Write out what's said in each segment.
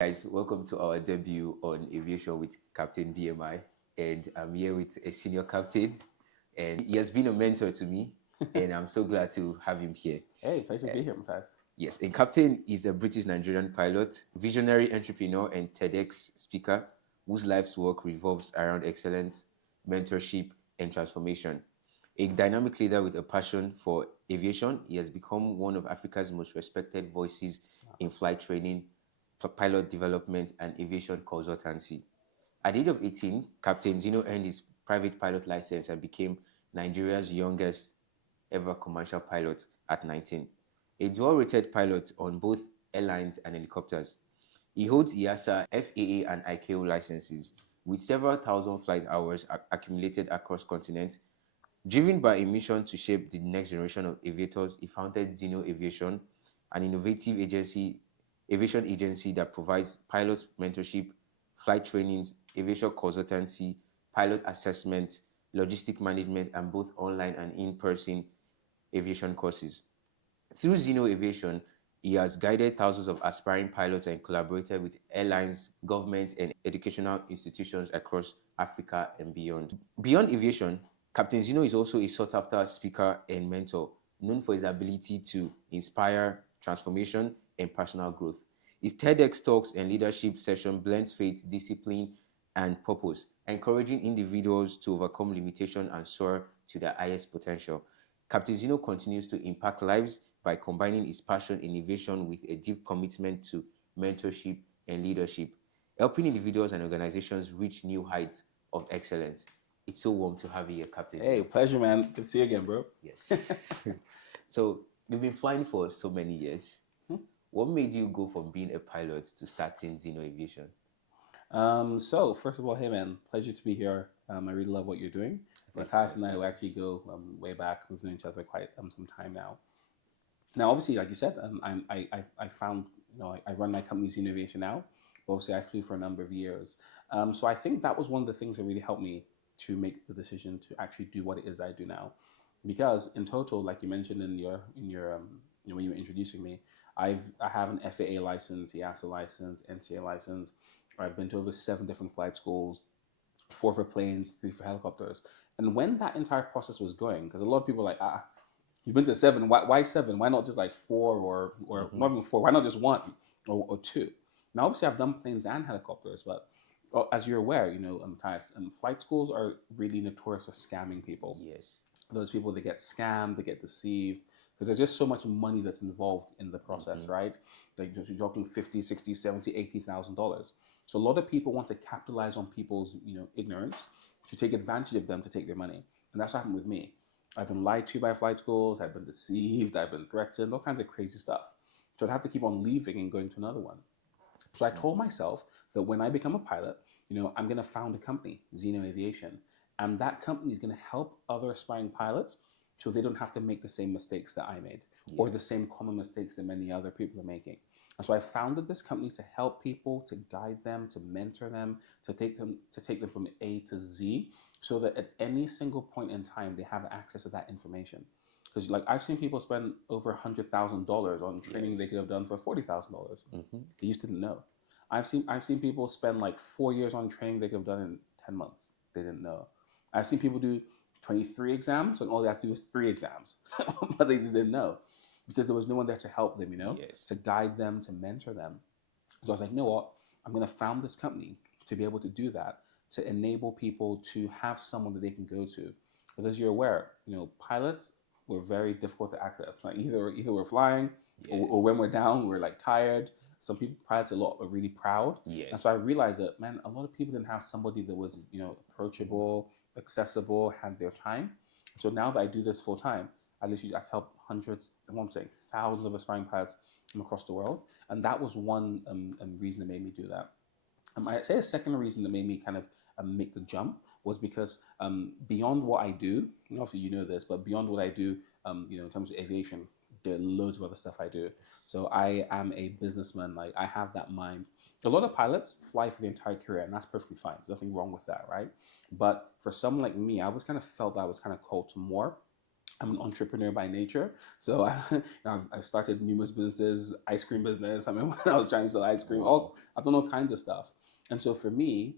Guys, welcome to our debut on Aviation with Captain VMI. And I'm here with a senior captain, and he has been a mentor to me, and I'm so glad to have him here. Hey, pleasure to be here, Matthias. Yes, and Captain is a British Nigerian pilot, visionary entrepreneur, and TEDx speaker whose life's work revolves around excellence, mentorship, and transformation. A dynamic leader with a passion for aviation, he has become one of Africa's most respected voices in flight training, pilot development, and aviation consultancy. At the age of 18, Captain Zino earned his private pilot license and became Nigeria's youngest ever commercial pilot at 19. A dual-rated pilot on both airlines and helicopters. He holds EASA, FAA, and ICAO licenses, with several thousand flight hours accumulated across continents. Driven by a mission to shape the next generation of aviators, he founded Zino Aviation, an innovative aviation agency that provides pilot mentorship, flight trainings, aviation consultancy, pilot assessment, logistic management, and both online and in-person aviation courses. Through Zeno Aviation, he has guided thousands of aspiring pilots and collaborated with airlines, governments, and educational institutions across Africa and beyond. Beyond aviation, Captain Zeno is also a sought after speaker and mentor, known for his ability to inspire transformation and personal growth. His TEDx talks and leadership session blends faith, discipline, and purpose, encouraging individuals to overcome limitation and soar to their highest potential. Captain Zeno continues to impact lives by combining his passion in innovation with a deep commitment to mentorship and leadership, helping individuals and organizations reach new heights of excellence. It's so warm to have you here, Captain Hey, Zeno. pleasure, man. Good to see you again, bro. Yes. So, you've been flying for so many years. What made you go from being a pilot to starting Zeno Aviation? So first of all, hey, man, pleasure to be here. I really love what you're doing. Matthias and I will actually go way back. We've known each other quite some time now. Now, obviously, like you said, I found, I run my company's innovation now. But obviously, I flew for a number of years. So I think that was one of the things that really helped me to make the decision to actually do what it is I do now. Because in total, like you mentioned when you were introducing me, I have an FAA license, EASA license, NCA license. I've been to over 7 different flight schools, 4 for planes, 3 for helicopters. And when that entire process was going, because a lot of people are like, you've been to 7. Why 7? Why not just like 4 or not even 4? Why not just 1 or 2? Now, obviously, I've done planes and helicopters, but as you're aware, Matthias, flight schools are really notorious for scamming people. Yes. Those people, they get scammed, they get deceived, because there's just so much money that's involved in the process, right? Like you're talking 50, 60, 70, $80,000. So a lot of people want to capitalize on people's, ignorance to take advantage of them to take their money. And that's what happened with me. I've been lied to by flight schools, I've been deceived, I've been threatened, all kinds of crazy stuff. So I'd have to keep on leaving and going to another one. So I told myself that when I become a pilot, I'm going to found a company, Zino Aviation, and that company is going to help other aspiring pilots so they don't have to make the same mistakes that I made or the same common mistakes that many other people are making. And so I founded this company to help people, to guide them, to mentor them, to take them from A to Z, so that at any single point in time they have access to that information. Because like I've seen people spend over $100,000 on training they could have done for $40,000. They just didn't know. I've seen people spend like 4 years on training they could have done in 10 months. They didn't know. I've seen people do 23 exams when all they have to do is 3 exams, but they just didn't know because there was no one there to help them, to guide them, to mentor them. So I was like, you know what? I'm going to found this company to be able to do that, to enable people to have someone that they can go to. Because as you're aware, pilots were very difficult to access. Like either we're flying or when we're down, we're like tired. Some people, pilots, are really proud. And so I realized that, man, a lot of people didn't have somebody that was, approachable, accessible, had their time. So now that I do this full time, I've helped hundreds, I'm saying thousands of aspiring pilots from across the world. And that was one reason that made me do that. I'd say a second reason that made me kind of make the jump was because beyond what I do, obviously you know this, but beyond what I do, in terms of aviation, there are loads of other stuff I do. So I am a businessman. Like I have that mind. A lot of pilots fly for the entire career, and that's perfectly fine. There's nothing wrong with that, right? But for someone like me, I was kind of felt that I was kind of called to more. I'm an entrepreneur by nature. So I've started numerous businesses, ice cream business. I mean, when I was trying to sell ice cream, Wow. I've done all kinds of stuff. And so for me,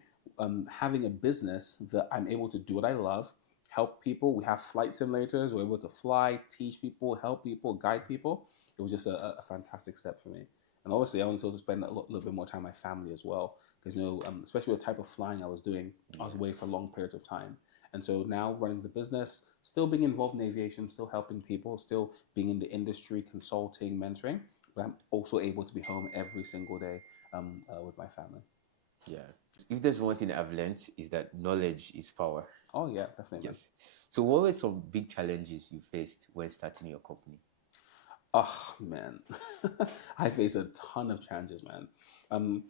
having a business that I'm able to do what I love, help people. We have flight simulators. We're able to fly, teach people, help people, guide people. It was just a fantastic step for me. And obviously, I wanted to also spend little bit more time with my family as well. Because, especially the type of flying I was doing, I was Yeah. away for long periods of time. And so now running the business, still being involved in aviation, still helping people, still being in the industry, consulting, mentoring, but I'm also able to be home every single day with my family. Yeah. If there's one thing I've learned is that knowledge is power. Oh yeah, definitely, man. Yes. So what were some big challenges you faced when starting your company? Oh man, I face a ton of challenges, man.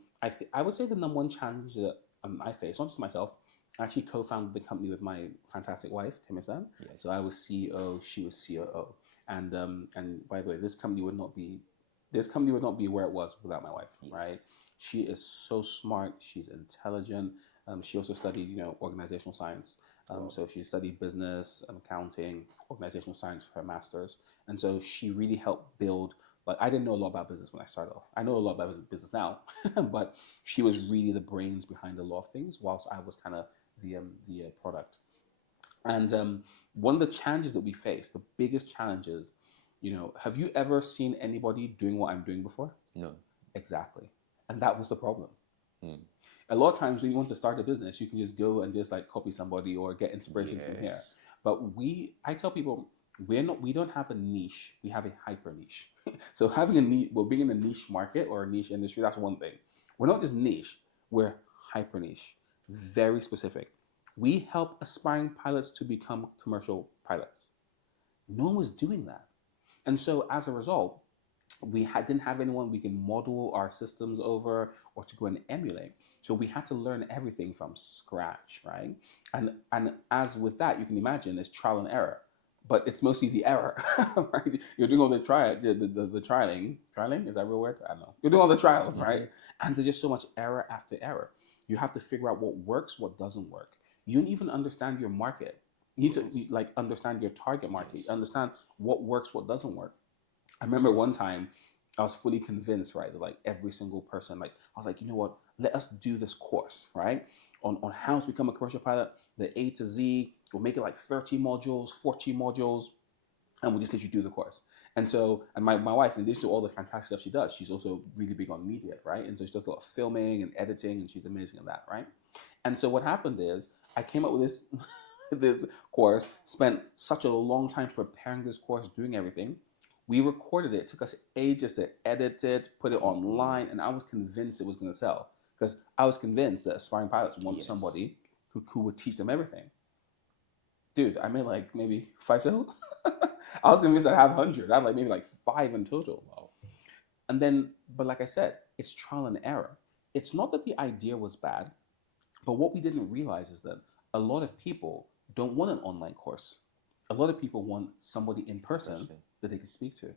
I would say the number one challenge that I face, not just myself, I actually co-founded the company with my fantastic wife, Timisa. Yes. So I was CEO, she was COO, and by the way, this company would not be where it was without my wife, right? Yes. She is so smart, she's intelligent. She also studied, organizational science. Wow. So she studied business, accounting, organizational science for her master's. And so she really helped build. Like I didn't know a lot about business when I started off. I know a lot about business now, but she was really the brains behind a lot of things, whilst I was kind of the product. And one of the challenges that we face, the biggest challenges, have you ever seen anybody doing what I'm doing before? No. Exactly, and that was the problem. Hmm. A lot of times when you want to start a business, you can just go and just like copy somebody or get inspiration from here. Yes. But I tell people, we don't have a niche, we have a hyper niche. So having a niche, well, being in a niche market or a niche industry, that's one thing. We're not just niche, we're hyper niche, very specific. We help aspiring pilots to become commercial pilots. No one was doing that. And so as a result, didn't have anyone we can model our systems over or to go and emulate. So we had to learn everything from scratch, right? And as with that, you can imagine it's trial and error, but it's mostly the error, right? You're doing all the trialing is that a real word? I don't know. You're doing all the trials, right? And there's just so much error after error. You have to figure out what works, what doesn't work. You don't even understand your market. You need to Yes. like understand your target market, Yes. understand what works, what doesn't work. I remember one time I was fully convinced, right, that like every single person, like I was like, you know what, let us do this course, right? On how to become a commercial pilot, the A to Z. We'll make it like 30 modules, 40 modules, and we'll just let you do the course. And so, and my wife, in addition to all the fantastic stuff she does, she's also really big on media, right? And so she does a lot of filming and editing, and she's amazing at that, right? And so what happened is I came up with this this course, spent such a long time preparing this course, doing everything. We recorded it. It took us ages to edit it, put it online, and I was convinced it was going to sell because I was convinced that aspiring pilots want Yes. somebody who would teach them everything. Dude, I made like maybe 5 sales. I was convinced I'd have 100. I had like maybe like five in total. Wow. And then, but like I said, it's trial and error. It's not that the idea was bad, but what we didn't realize is that a lot of people don't want an online course. A lot of people want somebody in person Person. that they could speak to.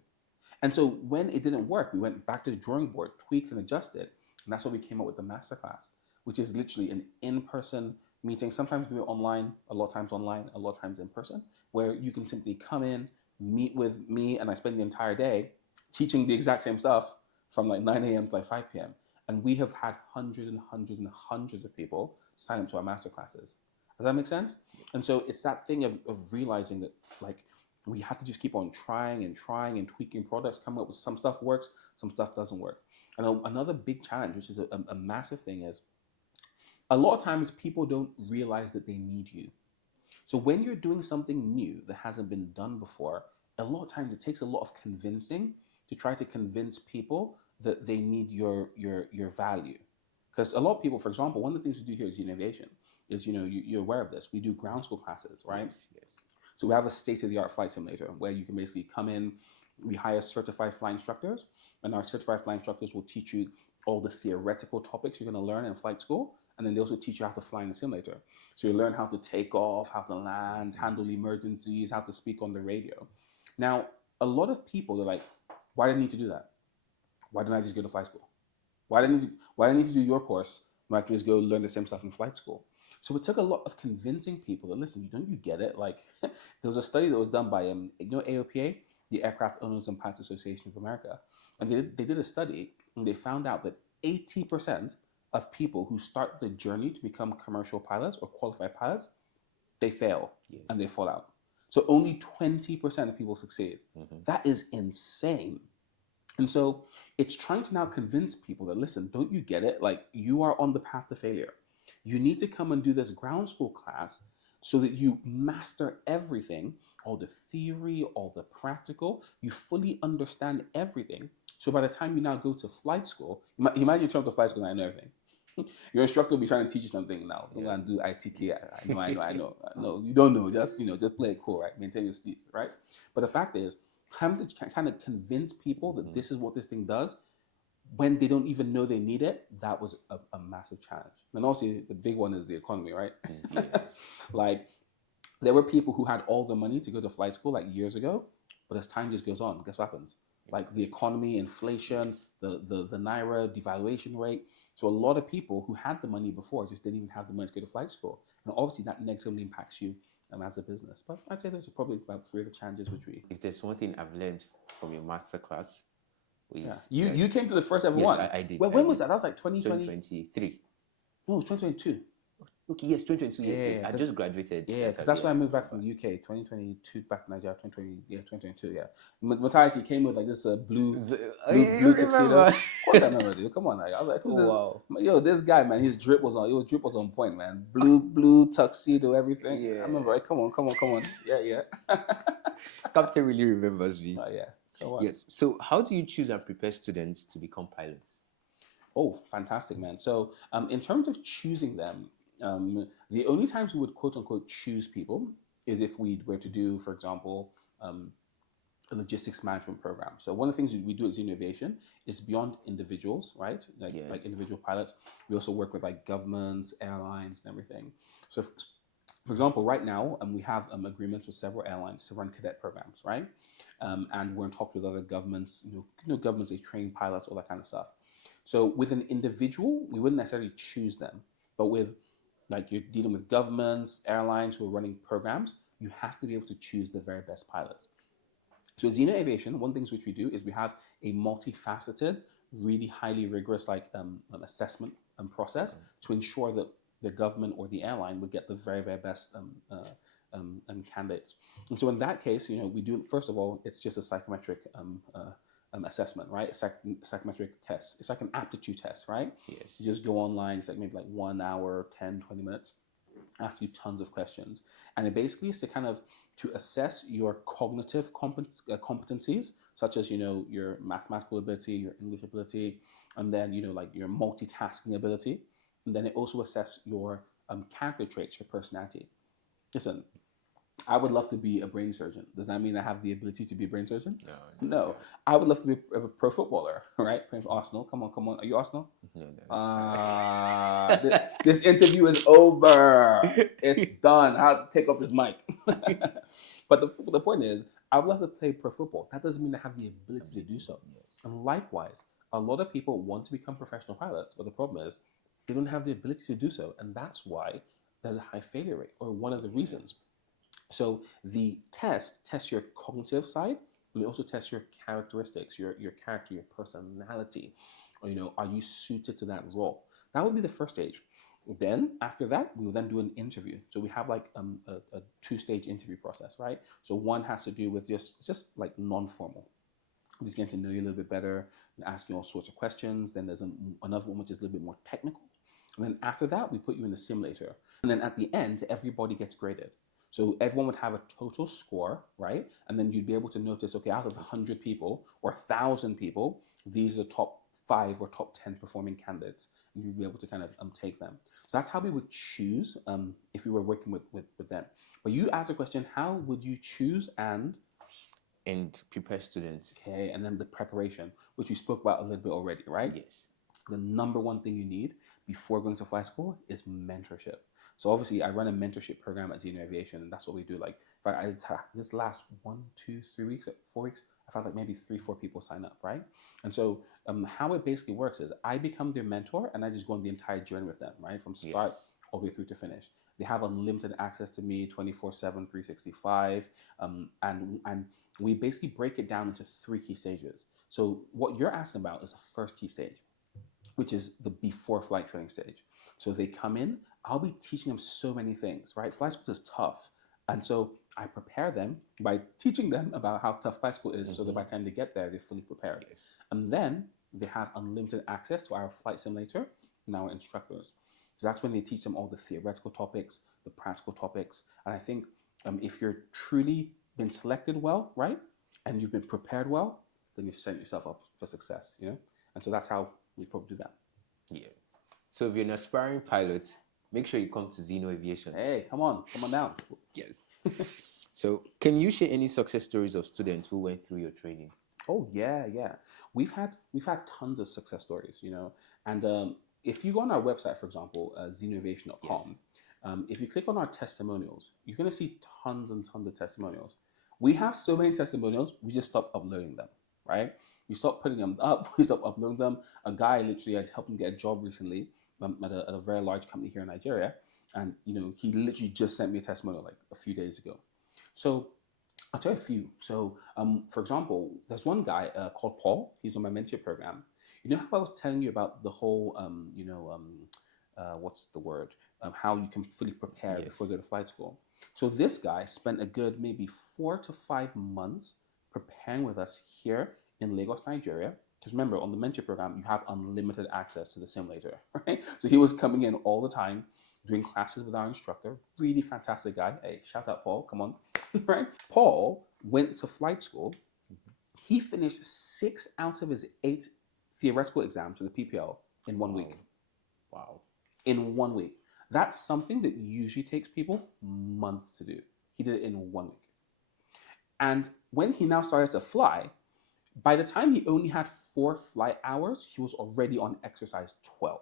And so when it didn't work, we went back to the drawing board, tweaked and adjusted. And that's when we came up with the masterclass, which is literally an in person meeting. Sometimes we do it online, a lot of times online, a lot of times in person, where you can simply come in, meet with me, and I spend the entire day teaching the exact same stuff from like 9 a.m. to like 5 p.m. And we have had hundreds and hundreds and hundreds of people sign up to our masterclasses. Does that make sense? And so it's that thing of realizing that like we have to just keep on trying and tweaking products, coming up with some stuff works, some stuff doesn't work. And another big challenge, which is a massive thing, is a lot of times people don't realize that they need you. So when you're doing something new that hasn't been done before, a lot of times it takes a lot of convincing to try to convince people that they need your value. Because a lot of people, for example, one of the things we do here is innovation. Is you're aware of this. We do ground school classes, right? Yes. Yes. So we have a state-of-the-art flight simulator where you can basically come in. We hire certified flight instructors, and our certified flight instructors will teach you all the theoretical topics you're going to learn in flight school, and then they also teach you how to fly in the simulator. So you learn how to take off, how to land, handle emergencies, how to speak on the radio. Now, a lot of people are like, "Why did I need to do that? Why didn't I just go to flight school? Why did I need to do your course who actually just go learn the same stuff in flight school. So it took a lot of convincing people that listen, don't you get it? Like there was a study that was done by AOPA, the Aircraft Owners and Pilots Association of America, and they did a study and they found out that 80% of people who start the journey to become commercial pilots or qualified pilots, they fail and they fall out. So only 20% of people succeed. That is insane. And so it's trying to now convince people that, listen, don't you get it? Like, you are on the path to failure. You need to come and do this ground school class so that you master everything, all the theory, all the practical. You fully understand everything. So by the time you now go to flight school, imagine you turn up to flight school and I know everything. Your instructor will be trying to teach you something now. Don't go and do ITK. I know. No, you don't know. Just play it cool, right? Maintain your steez, right? But the fact is, having to kind of convince people that this is what this thing does when they don't even know they need it, that was a massive challenge. And also, the big one is the economy, right? Like, there were people who had all the money to go to flight school like years ago, but as time just goes on, guess what happens? Like the economy, inflation, the naira devaluation rate. So a lot of people who had the money before just didn't even have the money to go to flight school, and obviously that negatively impacts you as a business. But I'd say there's probably about three of the challenges which we. If there's one thing I've learned from your masterclass, is You came to the first ever yes, one. I did. When was that? That was like 2023. No, it was 2022. Okay, yes, 2022. Yes, Yeah, I just graduated. Yeah, because that's when I moved back from the UK, 2022 back to Nigeria, 2020, 2022, yeah. Matthias, he came with like this blue tuxedo. Of course I remember, dude. Come on, like, I was like, who's this? Wow. Yo, this guy, man, his drip was on point, man. Blue tuxedo, everything. Yeah. I remember, come on. Yeah. Captain really remembers me. Oh, yeah. Come on. Yes. So how do you choose and prepare students to become pilots? Oh, fantastic, man. So in terms of choosing them, the only times we would quote unquote choose people is if we were to do, for example, a logistics management program. So one of the things we do at Zino Aviation is beyond individuals, right? Like individual pilots. We also work with like governments, airlines, and everything. So for example, right now we have agreements with several airlines to run cadet programs, right? And we're in talks with other governments, governments, they train pilots, all that kind of stuff. So with an individual, we wouldn't necessarily choose them, but with like you're dealing with governments, airlines who are running programs, you have to be able to choose the very best pilots. So Zeno Aviation, one of the things which we do is we have a multifaceted, really highly rigorous assessment process to ensure that the government or the airline would get the very, very best candidates. And so in that case, we do, first of all, it's just a psychometric assessment, right? Psychometric test. It's like an aptitude test, right? Yes. You just go online, it's like maybe like 1 hour, 10, 20 minutes, ask you tons of questions. And it basically is to kind of to assess your cognitive competencies, such as, your mathematical ability, your English ability, and then, like your multitasking ability. And then it also assess your character traits, your personality. Listen, I would love to be a brain surgeon. Does that mean I have the ability to be a brain surgeon? No. I would love to be a pro footballer, right? Playing for Arsenal. Come on. Are you Arsenal? No. This interview is over. It's done. I'll take off this mic. But the point is, I would love to play pro football. That doesn't mean I have the ability to do so. Yes. And likewise, a lot of people want to become professional pilots, but the problem is they don't have the ability to do so. And that's why there's a high failure rate, or one of the reasons. So the test tests your cognitive side, and it also tests your characteristics, your character, your personality. Or, are you suited to that role? That would be the first stage. Then after that, we will then do an interview. So we have like a two-stage interview process, right? So one has to do with just like non-formal. I'm just getting to know you a little bit better and ask you all sorts of questions. Then there's another one which is a little bit more technical. And then after that, we put you in the simulator. And then at the end, everybody gets graded. So everyone would have a total score, right? And then you'd be able to notice, okay, out of 100 people or 1,000 people, these are the top 5 or top 10 performing candidates. And you'd be able to kind of take them. So that's how we would choose if we were working with them. But you asked a question, how would you choose and prepare students? Okay, and then the preparation, which we spoke about a little bit already, right? Yes. The number one thing you need before going to flight school is mentorship. So obviously, I run a mentorship program at Zino Aviation, and that's what we do. Like, this last 1, 2, 3 weeks, 4 weeks, I've had like maybe 3, 4 people sign up, right? And so how it basically works is I become their mentor and I just go on the entire journey with them, right? From start Yes. all the way through to finish. They have unlimited access to me 24/7, 365. And we basically break it down into 3 key stages. So what you're asking about is the first key stage, which is the before flight training stage. So they come in, I'll be teaching them so many things, right? Flight school is tough. And so I prepare them by teaching them about how tough flight school is so that by the time they get there, they're fully prepared. Yes. And then they have unlimited access to our flight simulator and our instructors. So that's when they teach them all the theoretical topics, the practical topics. And I think if you're truly been selected well, right, and you've been prepared well, then you've set yourself up for success, you know? And so that's how we probably do that. Yeah. So if you're an aspiring pilot, make sure you come to Zino Aviation. Hey, come on down. Yes. So can you share any success stories of students who went through your training? Oh yeah, yeah. We've had tons of success stories, you know. And if you go on our website, for example, zinoaviation.com, if you click on our testimonials, you're gonna see tons and tons of testimonials. We have so many testimonials, we just stopped uploading them, right? We stopped putting them up, we stopped uploading them. A guy literally had helped him get a job recently at a very large company here in Nigeria, and he literally just sent me a testimonial like a few days ago. So I'll tell you a few. So, for example, there's one guy called Paul. He's on my mentor program. You know how I was telling you about the whole, what's the word? How you can fully prepare Yes. before you go to flight school. So this guy spent a good maybe 4 to 5 months preparing with us here in Lagos, Nigeria. Because remember, on the mentor program, you have unlimited access to the simulator, right? So he was coming in all the time, doing classes with our instructor. Really fantastic guy. Hey, shout out Paul. Come on. Right? Paul went to flight school. He finished 6 out of his 8 theoretical exams for the PPL in 1 week. Wow. In 1 week. That's something that usually takes people months to do. He did it in 1 week. And when he now started to fly, by the time he only had 4 flight hours, he was already on exercise 12.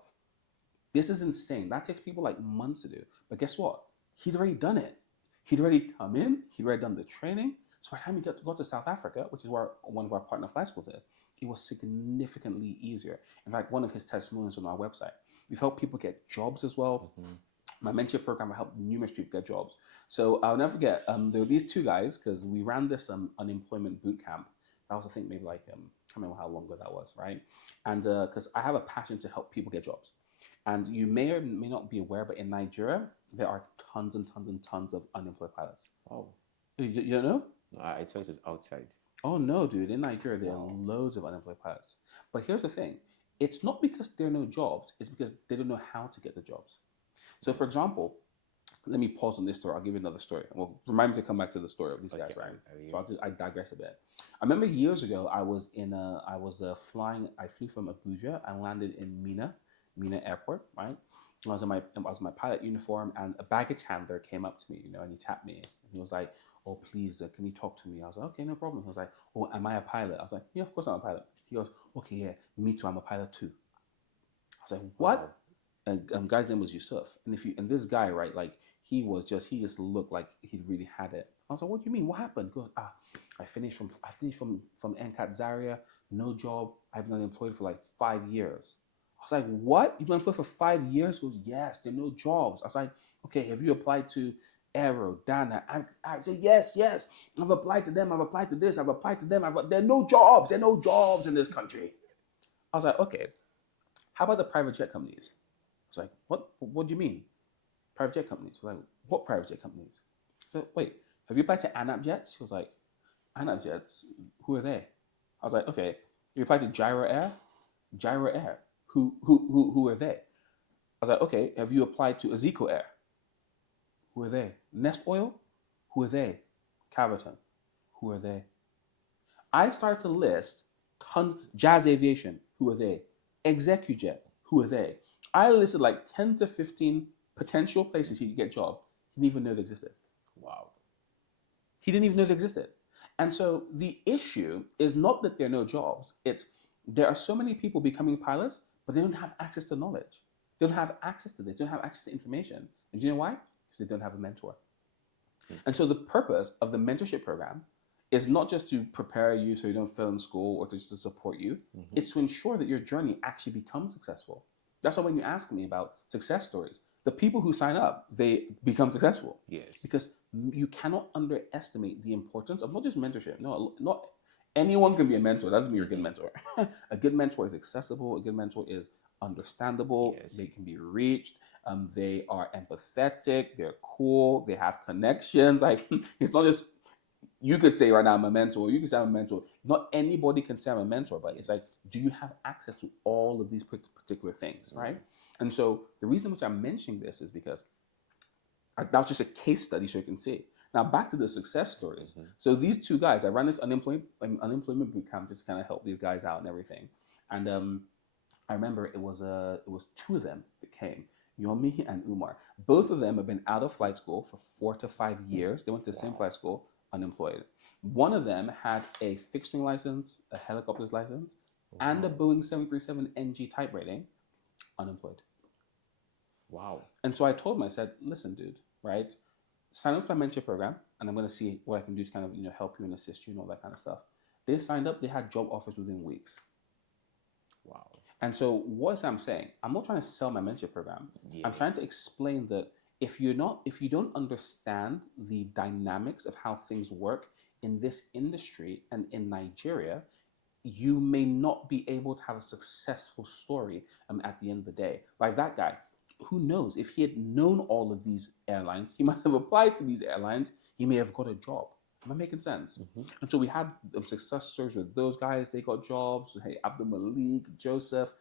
This is insane. That takes people like months to do. But guess what? He'd already done it. He'd already come in, he'd already done the training. So by the time he got to South Africa, which is where one of our partner flight schools is, it was significantly easier. In fact, one of his testimonials on our website. We've helped people get jobs as well. My mentor program helped numerous people get jobs. So I'll never forget, there were these 2 guys, because we ran this unemployment boot camp. That was, I think, maybe like, I can't remember how long ago that was, right? And because I have a passion to help people get jobs. And you may or may not be aware, but in Nigeria, there are tons and tons and tons of unemployed pilots. Oh. You don't know? No, I thought it was outside. Oh, no, dude. In Nigeria, there are loads of unemployed pilots. But here's the thing. It's not because there are no jobs. It's because they don't know how to get the jobs. So, for example, let me pause on this story. I'll give you another story. Well, remind me to come back to the story of these guys, right? So I digress a bit. I remember years ago, I flew from Abuja and landed in Mina Airport, right? I was in my pilot uniform, and a baggage handler came up to me, and he tapped me, and he was like, "Oh, please, can you talk to me?" I was like, "Okay, no problem." He was like, "Oh, am I a pilot?" I was like, "Yeah, of course I'm a pilot." He goes, "Okay, yeah, me too. I'm a pilot too." I was like, "What?" Wow. And guy's name was Yusuf, and this guy, right, like he just looked like he really had it. I was like, "What do you mean? What happened?" He goes, I finished from NCAT Zaria, no job. I've been unemployed for like 5 years. I was like, "What? You've been unemployed for 5 years?" He goes, "Yes, there are no jobs." I was like, "Okay, have you applied to Aero, Dana?" I said, "Yes. I've applied to them. I've applied to this. I've applied to them. There are no jobs. There are no jobs in this country." I was like, "Okay, how about the private jet companies?" I was like, "What do you mean? Private jet companies?" I was like, "What private jet companies?" So wait, have you applied to ANAP Jets? He was like, "ANAP Jets? Who are they?" I was like, "Okay, you applied to Gyro Air? Gyro Air. Who are they?" I was like, "Okay, have you applied to Azico Air? Who are they? Nest Oil? Who are they? Caviton? Who are they?" I started to list tons. Jazz Aviation, who are they? ExecuJet, who are they? I listed like 10 to 15 potential places he could get a job. He didn't even know they existed. Wow. He didn't even know they existed. And so the issue is not that there are no jobs. It's there are so many people becoming pilots, but they don't have access to knowledge. They don't have access to this. They don't have access to information. And do you know why? Because they don't have a mentor. And so the purpose of the mentorship program is not just to prepare you so you don't fail in school or just to support you. It's to ensure that your journey actually becomes successful. That's why when you ask me about success stories, the people who sign up, they become successful. Yes. Because you cannot underestimate the importance of not just mentorship. No, not anyone can be a mentor. That doesn't mean you're a good mentor. A good mentor is accessible. A good mentor is understandable. Yes. They can be reached. They are empathetic. They're cool. They have connections. Like it's not just you could say right now I'm a mentor. You can say I'm a mentor. Not anybody can say I'm a mentor, but it's like, do you have access to all of these particular things, right? And so the reason which I'm mentioning this is because that was just a case study, so you can see. Now back to the success stories. So these two guys, I ran this unemployment boot camp just to kind of help these guys out and everything. And I remember it was two of them that came, Yomi and Umar. Both of them have been out of flight school for 4 to 5 years. They went to the same flight school, unemployed. One of them had a fixed wing license, a helicopter's license, and a Boeing 737 NG type rating, unemployed. Wow. And so I told him, I said, listen, dude, right? Sign up to my mentorship program, and I'm going to see what I can do to kind of help you and assist you and all that kind of stuff. They signed up. They had job offers within weeks. Wow. And so what I'm saying, I'm not trying to sell my mentorship program. Yeah. I'm trying to explain that if you don't understand the dynamics of how things work in this industry and in Nigeria, you may not be able to have a successful story at the end of the day. Like that guy, who knows? If he had known all of these airlines, he might have applied to these airlines. He may have got a job. Am I making sense? And so we had success stories with those guys. They got jobs. Hey, Abdul Malik, Joseph.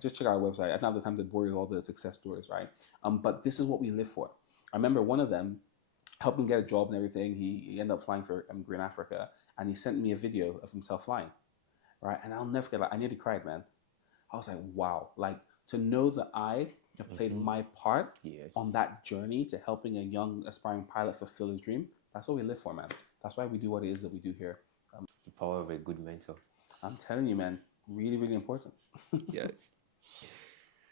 Just check out our website. I don't have the time to bore you with all the success stories, right? But this is what we live for. I remember one of them helped him get a job and everything. He ended up flying for Green Africa, and he sent me a video of himself flying, right? And I'll never forget. Like, I nearly cried, man. I was like, wow. Like, to know that I have played my part on that journey to helping a young aspiring pilot fulfill his dream. That's what we live for, man. That's why we do what it is that we do here. The power of a good mentor. I'm telling you, man, really, really important. Yes.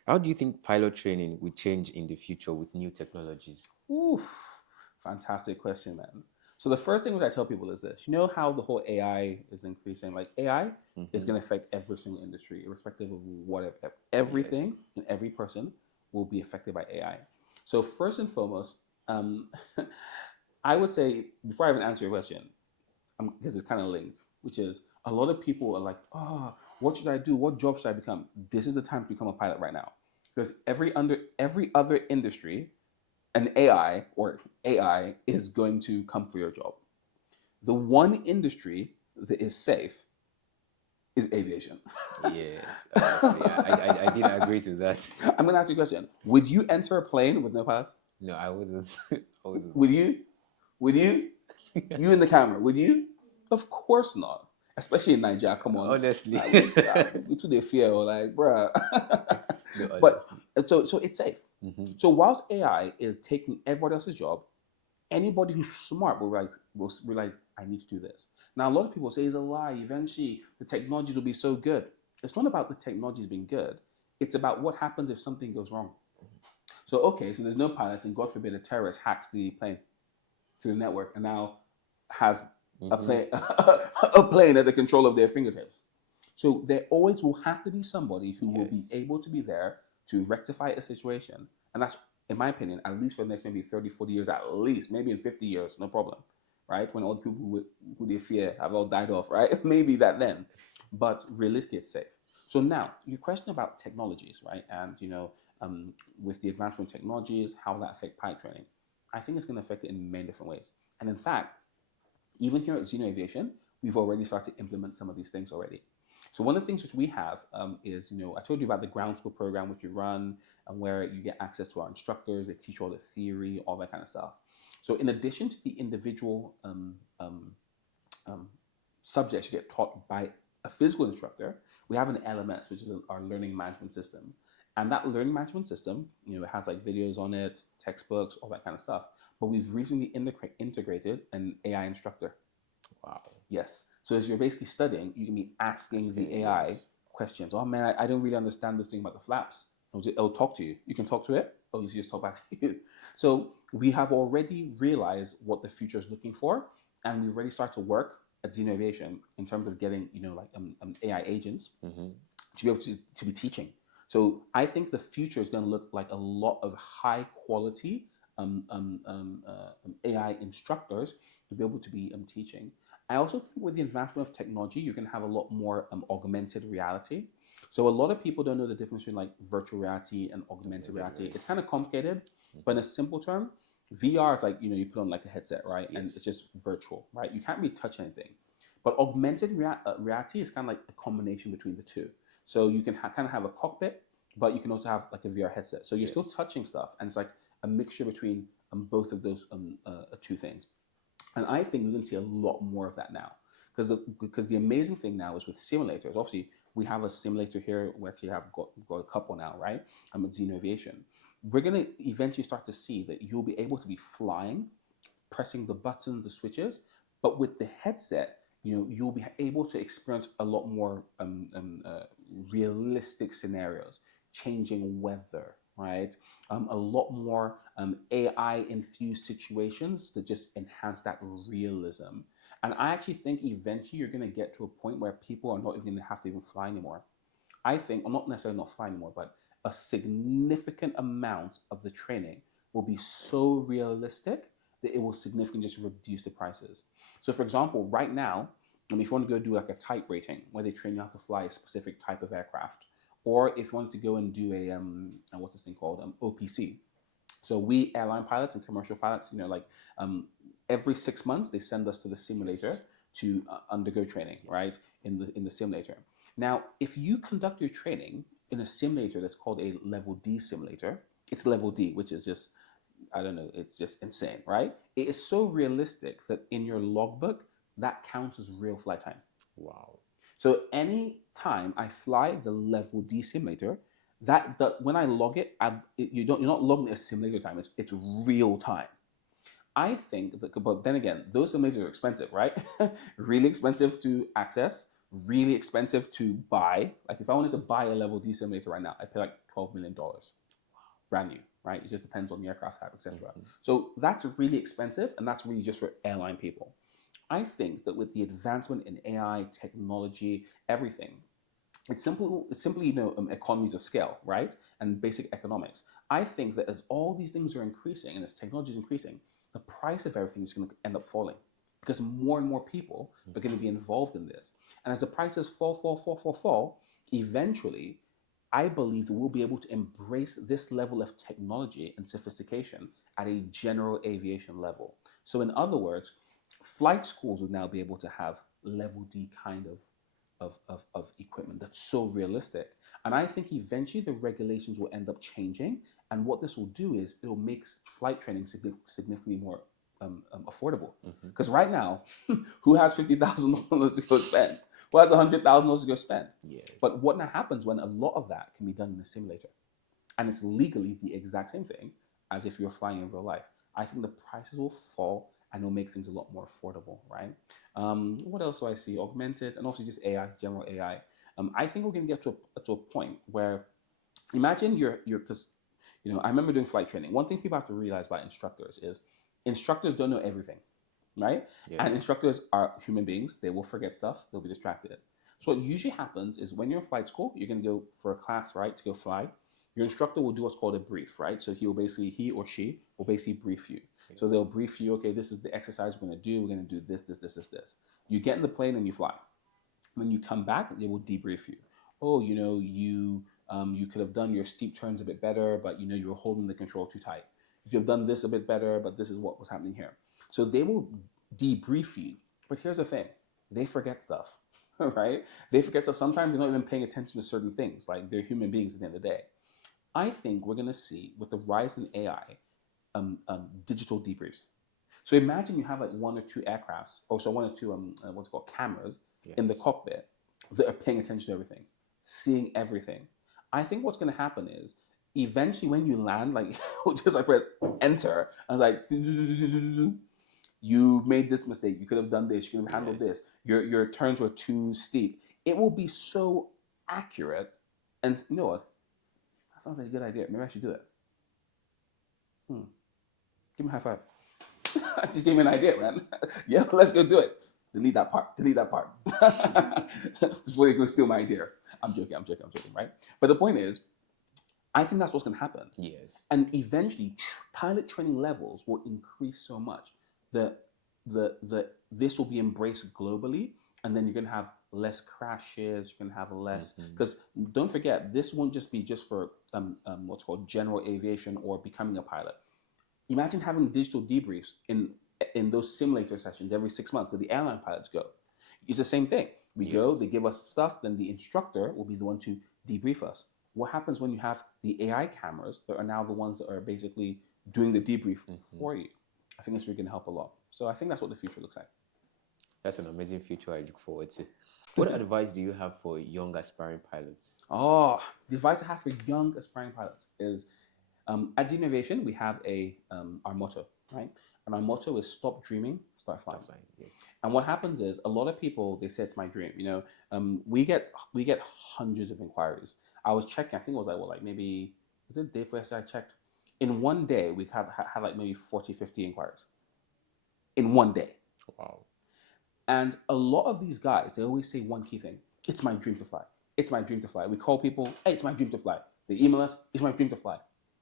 How do you think pilot training will change in the future with new technologies? Oof, fantastic question, man. So the first thing that I tell people is this: you know how the whole AI is increasing? Like AI is going to affect every single industry, irrespective of whatever. Everything and every person will be affected by AI. So first and foremost, I would say before I even answer your question, because it's kind of linked, which is a lot of people are like, oh, what should I do? What job should I become? This is the time to become a pilot right now, because every other industry, an AI is going to come for your job. The one industry that is safe is aviation. Yes, honestly, I did agree to that. I'm going to ask you a question. Would you enter a plane with no pilots? No, I wouldn't. I wouldn't. Would you? Would you? You in the camera, would you? Of course not. Especially in Nigeria, come on. Honestly. We too they fear, or like, bruh. No, But honestly. so it's safe. So whilst AI is taking everybody else's job, anybody who's smart will realize I need to do this. Now a lot of people say it's a lie. Eventually the technologies will be so good. It's not about the technologies being good. It's about what happens if something goes wrong. So okay, so there's no pilots, and God forbid a terrorist hacks the plane through the network and now has a plane at the control of their fingertips. So there always will have to be somebody who will be able to be there to rectify a situation. And that's, in my opinion, at least for the next maybe 30, 40 years, at least, maybe in 50 years, no problem, right? When all the people who they fear have all died off, right? Maybe that then. But realistically, it's safe. So now, your question about technologies, right? And, with the advancement of technologies, how will that affect pilot training? I think it's going to affect it in many different ways. And in fact, even here at Zino Aviation, we've already started to implement some of these things already. So one of the things which we have is, I told you about the ground school program which we run, and where you get access to our instructors. They teach you all the theory, all that kind of stuff. So in addition to the individual subjects you get taught by a physical instructor, we have an LMS, which is our learning management system. And that learning management system, it has like videos on it, textbooks, all that kind of stuff. But we've recently integrated an AI instructor. Wow. Yes. So as you're basically studying, you can be asking the AI questions. Oh man, I don't really understand this thing about the flaps. It'll talk to you. You can talk to it, or you just talk back to you. So we have already realized what the future is looking for. and we've already started to work at Zino Aviation in terms of getting, AI agents to be able to be teaching. So I think the future is going to look like a lot of high quality AI instructors to be able to be teaching. I also think with the advancement of technology, you're going to have a lot more augmented reality. So a lot of people don't know the difference between like virtual reality and augmented reality. It's kind of complicated, but in a simple term, VR is like, you put on like a headset, right? And it's just virtual, right? You can't really touch anything. But augmented reality is kind of like a combination between the two. So you can kind of have a cockpit, but you can also have like a VR headset. So you're still touching stuff, and it's like a mixture between both of those two things. And I think we're going to see a lot more of that now, because the amazing thing now is with simulators. Obviously, we have a simulator here. We actually have got a couple now, right? I'm at Zino Aviation. We're going to eventually start to see that you'll be able to be flying, pressing the buttons, the switches, but with the headset, you'll be able to experience a lot more realistic scenarios, changing weather, right? A lot more AI infused situations that just enhance that realism. And I actually think eventually you're going to get to a point where people are not even going to have to even fly anymore. I think, or not necessarily not fly anymore, but a significant amount of the training will be so realistic that it will significantly just reduce the prices. So, for example, right now, if you want to go do like a type rating where they train you how to fly a specific type of aircraft, or if you want to go and do what's this thing called, OPC. So we airline pilots and commercial pilots, every 6 months they send us to the simulator to undergo training, right? In the simulator. Now, if you conduct your training in a simulator that's called a level D simulator, it's level D, which is just, I don't know, it's just insane, right? It is so realistic that in your logbook, that counts as real flight time. Wow. So any time I fly the level D simulator, when I log it, you're not logging a simulator time. It's real time. I think that, but then again, those simulators are expensive, right? Really expensive to access, really expensive to buy. Like if I wanted to buy a level D simulator right now, I'd pay like $12 million, brand new, right? It just depends on the aircraft type, etc. So that's really expensive, and that's really just for airline people. I think that with the advancement in AI, technology, everything, it's simply economies of scale, right? And basic economics. I think that as all these things are increasing and as technology is increasing, the price of everything is going to end up falling because more and more people are going to be involved in this. And as the prices fall, eventually, I believe that we'll be able to embrace this level of technology and sophistication at a general aviation level. So, in other words, flight schools would now be able to have level D kind of equipment that's so realistic. And I think eventually the regulations will end up changing. And what this will do is it will make flight training significantly more affordable. Because right now, who has $50,000 to go spend? Who has $100,000 to go spend? Yes. But what now happens when a lot of that can be done in a simulator? And it's legally the exact same thing as if you're flying in real life. I think the prices will fall and it'll make things a lot more affordable, right? What else do I see? Augmented, and also just AI, general AI. I think we're going to get to a point where, imagine because I remember doing flight training. One thing people have to realize about instructors is instructors don't know everything, right? Yes. And instructors are human beings. They will forget stuff. They'll be distracted. So what usually happens is when you're in flight school, you're going to go for a class, right, to go fly. Your instructor will do what's called a brief, right? So he or she will basically brief you. So they'll brief you, okay, this is the exercise we're going to do. We're going to do this. You get in the plane and you fly. When you come back, they will debrief you. Oh, you could have done your steep turns a bit better, but you were holding the control too tight. You could have done this a bit better, but this is what was happening here. So they will debrief you. But here's the thing, they forget stuff, right? They forget stuff. Sometimes they're not even paying attention to certain things. Like they're human beings at the end of the day. I think we're going to see, with the rise in AI, digital debriefs. So imagine you have like one or two aircrafts, or so one or two what's it called, cameras in the cockpit that are paying attention to everything, seeing everything. I think what's going to happen is eventually when you land, like just like press enter and like you made this mistake, you could have done this, you could have handled this, your turns were too steep. It will be so accurate, and you know what? That sounds like a good idea. Maybe I should do it. Give me a high five. Just gave me an idea, man. Yeah, let's go do it. Delete that part. Delete that part. Before they go steal my idea. I'm joking, right? But the point is, I think that's what's going to happen. Yes. And eventually, pilot training levels will increase so much that this will be embraced globally, and then you're going to have less crashes. You're going to have less, because don't forget, this won't just be just for what's called general aviation or becoming a pilot. Imagine having digital debriefs in those simulator sessions every 6 months that the airline pilots go. It's the same thing. We go, they give us stuff, then the instructor will be the one to debrief us. What happens when you have the AI cameras that are now the ones that are basically doing the debrief for you? I think it's really going to help a lot. So I think that's what the future looks like. That's an amazing future I look forward to. What advice do you have for young aspiring pilots? Oh, the advice I have for young aspiring pilots is at Zino Aviation, we have our motto, right? And our motto is stop dreaming, start flying. Yes. And what happens is a lot of people, they say it's my dream. We get hundreds of inquiries. I was checking, I think it was like maybe, was it day for yesterday I checked? In one day, we had like maybe 40, 50 inquiries. In one day. Wow. And a lot of these guys, they always say one key thing. It's my dream to fly. It's my dream to fly. We call people, hey, it's my dream to fly. They email us, it's my dream to fly.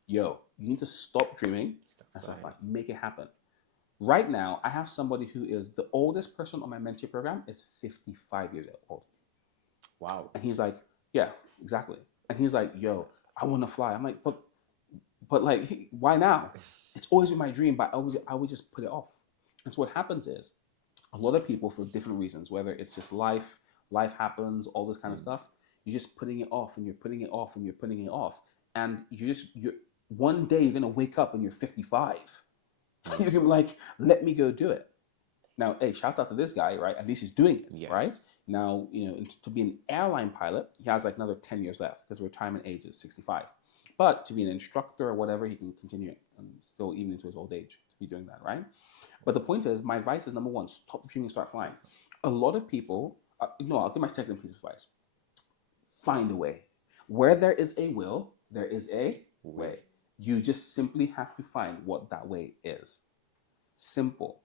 Yo, you need to stop dreaming and start flying. Make it happen. Right now, I have somebody who is the oldest person on my mentor program is 55 years old. Wow. And he's like, yeah, exactly. And he's like, yo, I want to fly. I'm like, but like, why now? It's always been my dream, but I would just put it off. And so what happens is, a lot of people, for different reasons, whether it's just life happens, all this kind of stuff, you're just putting it off and you're putting it off and you're putting it off. And you're one day you're gonna wake up and you're 55. You're gonna be like, let me go do it. Now, hey, shout out to this guy, right? At least he's doing it, right? Now, to be an airline pilot, he has like another 10 years left because retirement age is 65. But to be an instructor or whatever, he can continue still even into his old age to be doing that, right? But the point is, my advice is number one, stop dreaming, start flying. A lot of people, I'll give my second piece of advice. Find a way. Where there is a will, there is a way. You just simply have to find what that way is. Simple.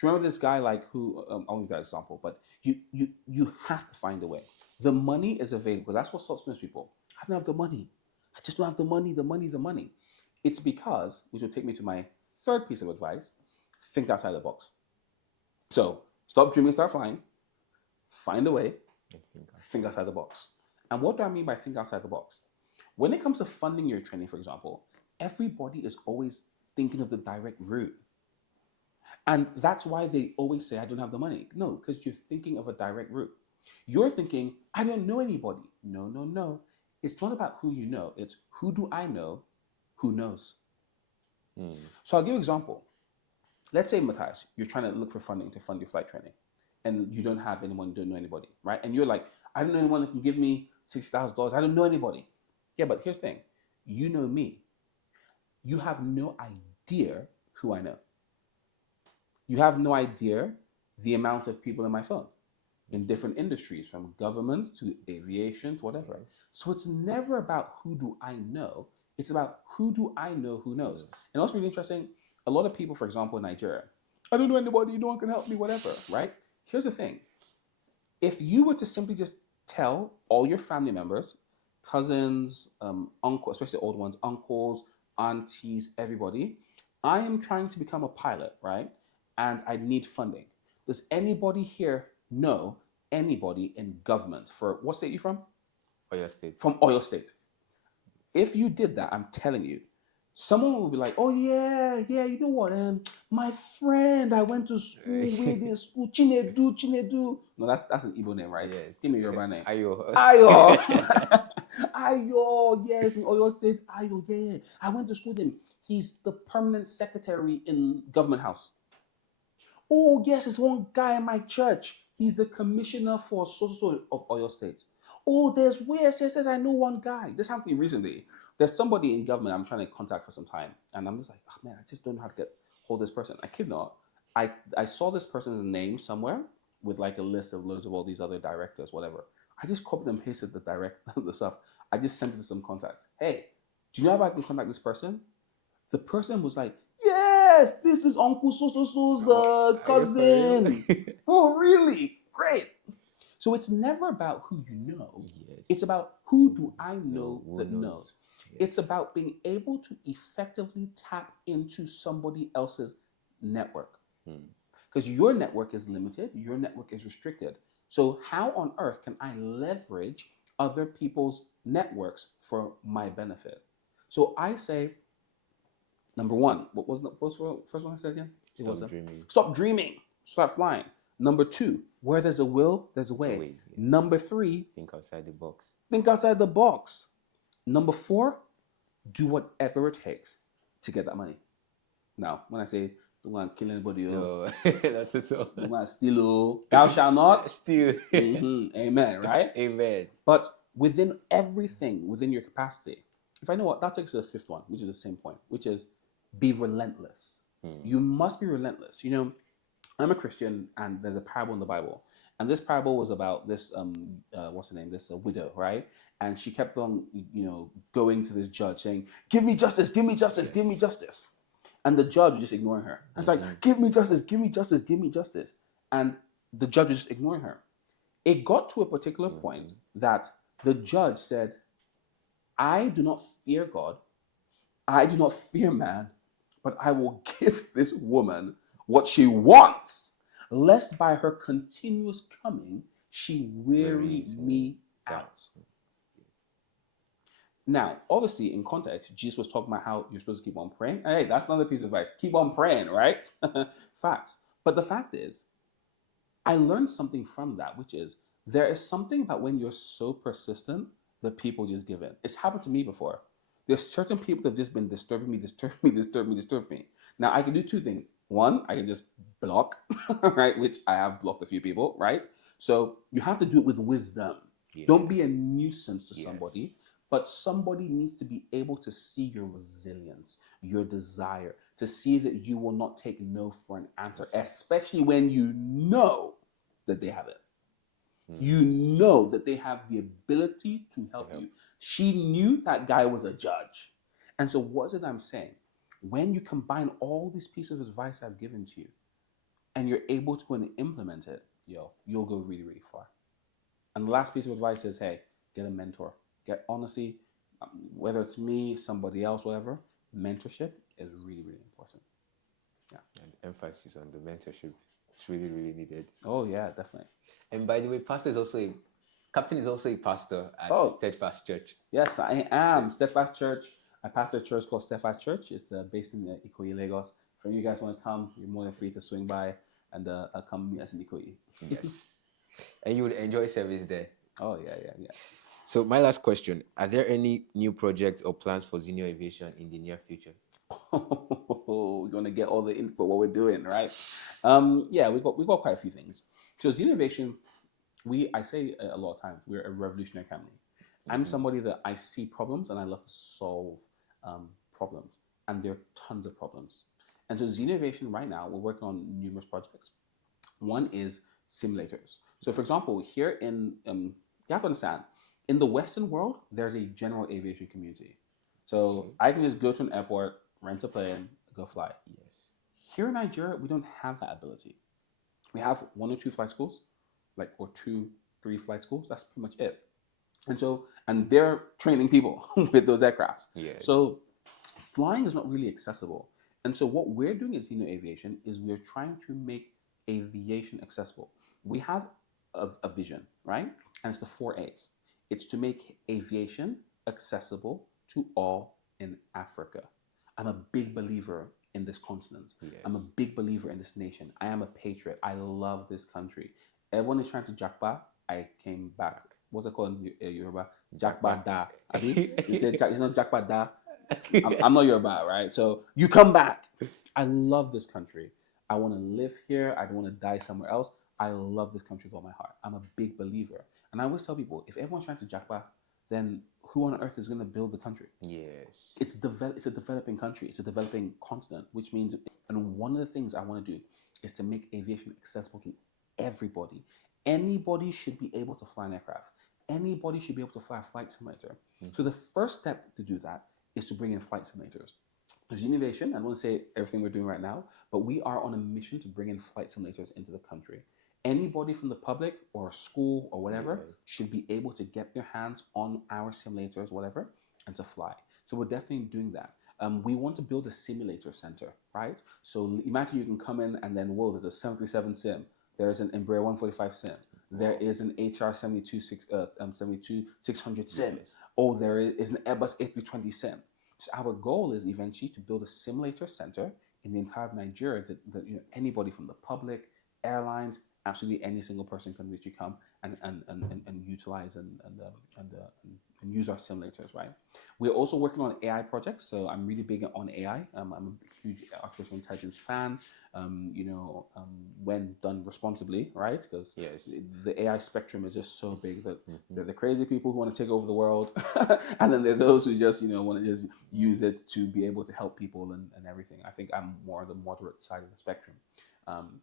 Do you remember this guy who, I'll use that example, but you have to find a way. The money is available. That's what stops most people. I don't have the money. I just don't have the money. It's because, which will take me to my third piece of advice, think outside the box. So stop dreaming, start flying. Find a way. Think outside the box. And what do I mean by think outside the box? When it comes to funding your training, for example, everybody is always thinking of the direct route. And that's why they always say, I don't have the money. No, because you're thinking of a direct route. You're thinking, I don't know anybody. No. It's not about who you know. It's who do I know who knows. So I'll give you an example. Let's say, Matthias, you're trying to look for funding to fund your flight training. And you don't have anyone, you don't know anybody, right? And you're like, I don't know anyone that can give me $60,000. I don't know anybody. Yeah, but here's the thing. You know me. You have no idea who I know. You have no idea the amount of people in my phone in different industries, from governments to aviation to whatever. So it's never about who do I know. It's about who do I know who knows. And also really interesting, a lot of people, for example, in Nigeria, I don't know anybody, no one can help me, whatever, right? Here's the thing. If you were to simply just tell all your family members, cousins, uncles, especially old ones, uncles, aunties, everybody, I am trying to become a pilot, right? And I need funding. Does anybody here know anybody in government for what state are you from? Oyo State. From Oyo State. If you did that, I'm telling you, someone will be like, oh yeah, you know what? My friend, I went to school with this school, Chinedu. No, that's an Igbo name, right? Yes. Give me your Yoruba name. Ayo. Ayo, yes, in Oyo State. Ayo, yeah. I went to school with him. He's the permanent secretary in government house. Oh, yes, it's one guy in my church. He's the commissioner for so of Oyo State. Oh, yes, I know one guy. This happened to me recently. There's somebody in government I'm trying to contact for some time. And I'm just like, oh man, I just don't know how to get hold of this person. I kid not. I saw this person's name somewhere with like a list of loads of all these other directors, whatever. I just copied and pasted the stuff. I just sent it to some contacts. Hey, do you know how I can contact this person? The person was like, yeah, yes, this is Uncle so-so-so's Are you for cousin. real? Oh, really? Great. So it's never about who you know. Yes. It's about who do I know who that knows? knows. Yes. It's about being able to effectively tap into somebody else's network. Because your network is limited, your network is restricted. So how on earth can I leverage other people's networks for my benefit? So I say, number one, what was the first one I said again? It was Stop dreaming. stop dreaming, start flying. Number two, where there's a will, there's a way. way, yes. Number three, Think outside the box. think outside the box. Number four, do whatever it takes to get that money. Now, when I say don't want to kill anybody, No, that's it. All. don't want to steal, thou shalt not. Still. Amen, right? Amen. But within everything, within your capacity, if I know what, that takes us to the fifth one, which is the same point, which is be relentless. You must be relentless. You know, I'm a Christian, and there's a parable in the Bible, and this parable was about this what's her name, this widow, right? And she kept on, going to this judge saying, "Give me justice, give me justice, give me justice," and the judge was just ignoring her. And it's like, "Give me justice, give me justice, give me justice," and the judge was just ignoring her. It got to a particular point that the judge said, "I do not fear God, I do not fear man, but I will give this woman what she wants, lest by her continuous coming she weary me out." Now, obviously, in context, Jesus was talking about how you're supposed to keep on praying. Hey, that's another piece of advice. Keep on praying, right? Facts. But the fact is, I learned something from that, which is there is something about when you're so persistent that people just give in. It's happened to me before. There's certain people that have just been disturbing me. Now, I can do two things. One, I can just block, right? Which I have blocked a few people, right? So you have to do it with wisdom. Yeah. Don't be a nuisance to somebody, but somebody needs to be able to see your resilience, your desire, to see that you will not take no for an answer, especially when you know that they have it. You know that they have the ability to help you. She knew that guy was a judge. And so what's it I'm saying? When you combine all these pieces of advice I've given to you and you're able to go and implement it, you'll go really, really far. And the last piece of advice is, hey, get a mentor. Honestly, whether it's me, somebody else, whatever, mentorship is really, really important. Yeah. And emphasis on the mentorship. It's really, really needed. Oh, yeah, definitely. And by the way, Captain is also a pastor at Steadfast Church. Yes, I am. Steadfast Church. I pastor a church called Steadfast Church. It's based in Ikoyi, Lagos. If you guys want to come, you're more than free to swing by and come meet us in Ikoyi. Yes. And you would enjoy service there. Oh, yeah. So my last question, are there any new projects or plans for Zino Aviation in the near future? You're going to get all the info what we're doing, right? Yeah, we got quite a few things. So Zino Aviation, I say a lot of times, we're a revolutionary company. I'm somebody that I see problems and I love to solve problems. And there are tons of problems. And so Zino Aviation right now, we're working on numerous projects. One is simulators. So for example, here in, you have to understand, in the Western world, there's a general aviation community. So I can just go to an airport, rent a plane, go fly. Yes. Here in Nigeria, we don't have that ability. We have 1 or 2 flight schools, or 2, 3 flight schools. That's pretty much it. And they're training people with those aircrafts. Yes. So flying is not really accessible. And so what we're doing at Zino Aviation is we're trying to make aviation accessible. We have a vision, right? And it's the 4 A's. It's to make aviation accessible to all in Africa. I'm a big believer in this continent. Yes. I'm a big believer in this nation. I am a patriot. I love this country. Everyone is trying to jackpot. I came back. What's it called in Yoruba? Jackpot da. It's not jackpot da. I'm not Yoruba, right? So you come back. I love this country. I want to live here. I don't want to die somewhere else. I love this country with all my heart. I'm a big believer. And I always tell people, if everyone's trying to jackpot, then who on earth is going to build the country? Yes. It's a developing country. It's a developing continent, which means, and one of the things I want to do is to make aviation accessible to everybody. Anybody should be able to fly an aircraft. Anybody should be able to fly a flight simulator. So the first step to do that is to bring in flight simulators. As innovation, I don't want to say everything we're doing right now, but we are on a mission to bring in flight simulators into the country. Anybody from the public or a school or whatever Yes. should be able to get their hands on our simulators, whatever, and to fly. So we're definitely doing that. We want to build a simulator center, right? So imagine you can come in and then, whoa, there's a 737 sim, there's an Embraer 145 sim, there Wow. is an HR 72 600 sim, Yes. or there is an Airbus A320 sim. So our goal is eventually to build a simulator center in the entire of Nigeria that anybody from the public, airlines, absolutely any single person can literally come and utilize and use our simulators, right? We're also working on AI projects, so I'm really big on AI. I'm a huge artificial intelligence fan. When done responsibly, right? Because Yes. the AI spectrum is just so big that Mm-hmm. there are the crazy people who want to take over the world, and then there are those who just want to just use it to be able to help people and everything. I think I'm more the moderate side of the spectrum. Um,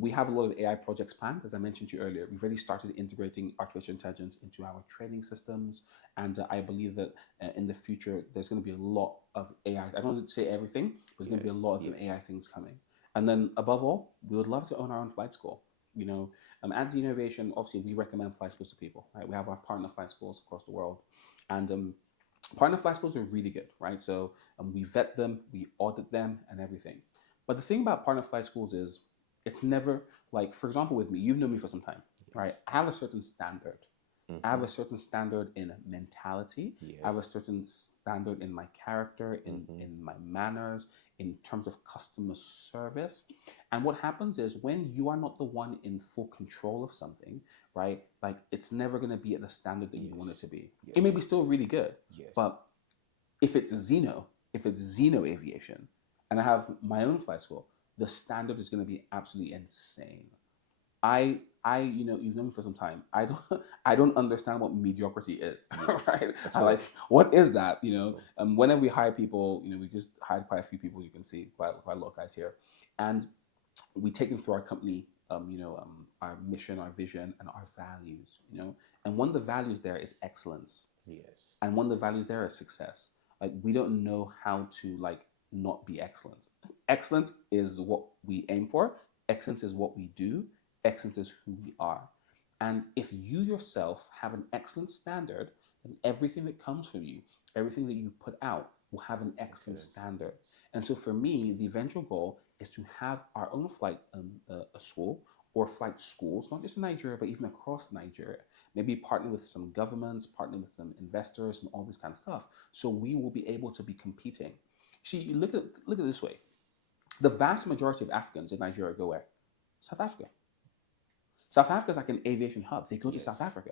we have a lot of AI projects planned, as I mentioned to you earlier. We've already started integrating artificial intelligence into our training systems, and I believe that in the future there's going to be a lot of AI. I don't want to say everything, but there's going to be a Yes. lot of Yes. AI things coming. And then above all, we would love to own our own flight school. At Zino Aviation, obviously we recommend flight schools to people. Right, we have our partner flight schools across the world, and partner flight schools are really good, right? So we vet them, we audit them, and everything. But the thing about partner flight schools is it's never like, for example, with me, you've known me for some time, right? Yes. I have a certain standard. I have Mm-hmm. a certain standard in mentality. I have a Yes. certain standard in my character, Mm-hmm. in my manners, in terms of customer service. And what happens is when you are not the one in full control of something, right? Like it's never going to be at the standard that you want it Yes. to be. It may Yes. be still really good, Yes. but if it's Zeno, if it's Zeno Aviation, and I have my own flight school, the standard is going to be absolutely insane. You've known me for some time. I don't understand what mediocrity is, Yes. right? At I all. like, what is that? At all. Whenever we hire people, we just hired quite a few people, as you can see, quite a lot of guys here, and we take them through our company, our mission, our vision, and our values. And one of the values there is excellence, Yes. and one of the values there is success. Like we don't know how to like not be excellent. Excellence is what we aim for. Excellence is what we do. Excellence is who we are. And if you yourself have an excellent standard, then everything that comes from you, everything that you put out will have an excellent Excellent. standard. And so for me, the eventual goal is to have our own flight a school or flight schools, not just in Nigeria, but even across Nigeria. Maybe partner with some governments, partner with some investors, and all this kind of stuff. So we will be able to be competing. See, look at it this way: the vast majority of Africans in Nigeria go where? South Africa. South Africa is like an aviation hub. They go to South Yes. Africa.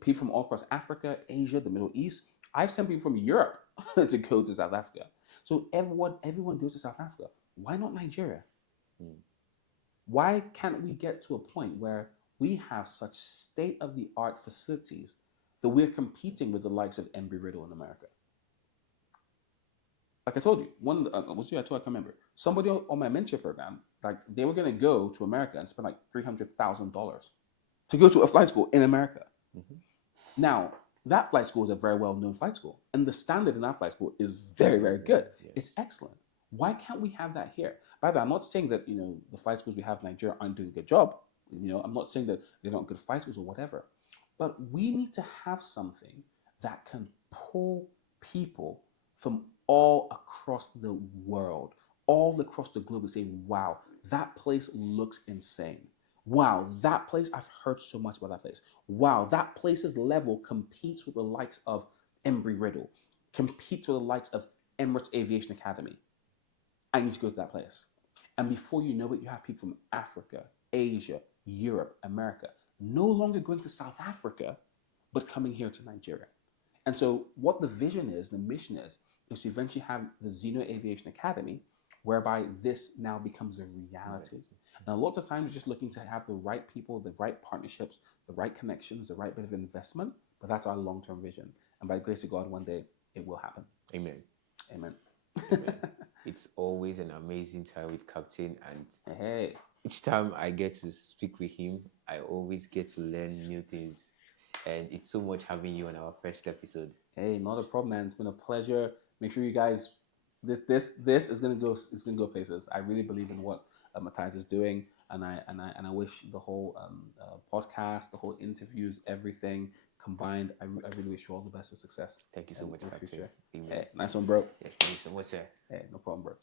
People from all across Africa, Asia, the Middle East. I've sent people from Europe to go to South Africa. So everyone goes to South Africa. Why not Nigeria? Mm. Why can't we get to a point where we have such state of the art facilities that we're competing with the likes of Embry Riddle in America? Like I told you, what's the I told I can remember. Somebody on my mentor program, like they were gonna go to America and spend like $300,000 to go to a flight school in America. Mm-hmm. Now, that flight school is a very well known flight school, and the standard in that flight school is very, very good. It's Yes. excellent. Why can't we have that here? By the way, I'm not saying that the flight schools we have in Nigeria aren't doing a good job. I'm not saying that they're not good flight schools or whatever, but we need to have something that can pull people from all across the world, all across the globe, and say, "Wow, that place looks insane. Wow, that place, I've heard so much about that place. Wow, that place's level competes with the likes of Embry Riddle, competes with the likes of Emirates Aviation Academy. I need to go to that place." And before you know it, you have people from Africa, Asia, Europe, America, no longer going to South Africa, but coming here to Nigeria. And so, what the vision is, the mission is to eventually have the Zeno Aviation Academy, whereby this now becomes a reality. Reality. And a lot of times, just looking to have the right people, the right partnerships, the right connections, the right bit of investment. But that's our long term vision. And by the grace of God, one day it will happen. Amen. Amen. Amen. It's always an amazing time with Captain, and Hey, each time I get to speak with him, I always get to learn new things. And it's so much having you on our first episode. hey, not a problem, man. It's been a pleasure. Make sure you guys this is gonna go. It's gonna go places. I really believe in what Matthias is doing, and I wish the whole podcast, the whole interviews, everything combined. I really wish you all the best of success. Thank you so much, for the Captain. future. Amen. Hey, nice one, bro. Yes, thank you so much, sir. Hey, no problem, bro.